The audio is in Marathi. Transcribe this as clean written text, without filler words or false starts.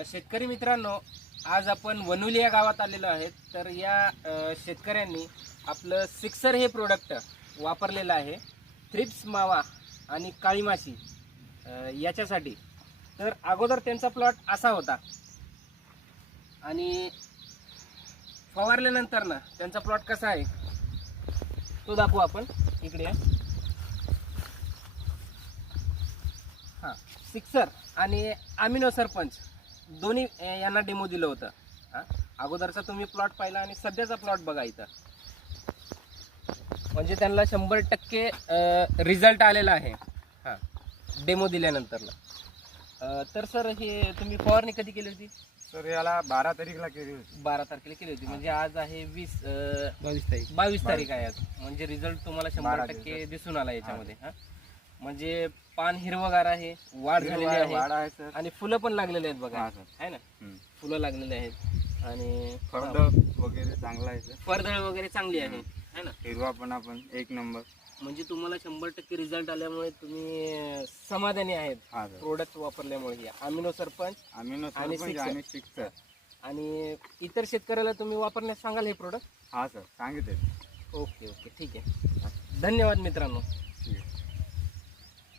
शेतकरी मित्रांनो, आज आपण वनुली या गावात आलेलो आहेत. तर या शेतकऱ्यांनी आपलं सिक्सर हे प्रोडक्ट वापरलेलं आहे थ्रिप्स मावा आणि काळी माशी याच्यासाठी. तर अगोदर त्यांचा प्लॉट असा होता आणि फवारल्यानंतर ना त्यांचा प्लॉट कसा आहे तो दाखवू आपण. इकडे हां, सिक्सर आणि अमिनो सरपंच दोन्ही यांना डेमो दिलं होतं. अगोदरचा तुम्ही प्लॉट पाहिला आणि सध्याचा प्लॉट बघा इथं, म्हणजे त्यांना 100% रिझल्ट आलेला आहे हां डेमो दिल्यानंतरला. तर सर हे तुम्ही फवारणी कधी केली होती? सर याला 12 तारीखला केली होती. 12 तारखेला केली होती, म्हणजे आज आहे 22 तारीख आहे आज. म्हणजे रिझल्ट तुम्हाला 100% दिसून आला याच्यामध्ये. म्हणजे पान हिरवगार आहे, वाढ झालेली वाढ आहे आहे सर. आणि फुलं पण लागलेली आहेत बघा. हा सर. आहे ना, फुलं लागलेली आहेत आणि फळद वगैरे चांगला आहे सर. फळदळ वगैरे चांगली आहे. है ना, हिरवापणा पण एक नंबर. म्हणजे तुम्हाला 100% रिझल्ट आल्यामुळे तुम्ही समाधानी आहेत हा सर. प्रोडक्ट वापरल्यामुळे. अमिनो सरपंच अमिनो आणि सरपंच आणि सिक्सर. आणि इतर शेतकऱ्याला तुम्ही वापरण्यास सांगाल हे प्रोडक्ट? हा सर, सांगितले. ओके ओके, ठीक आहे. धन्यवाद मित्रांनो.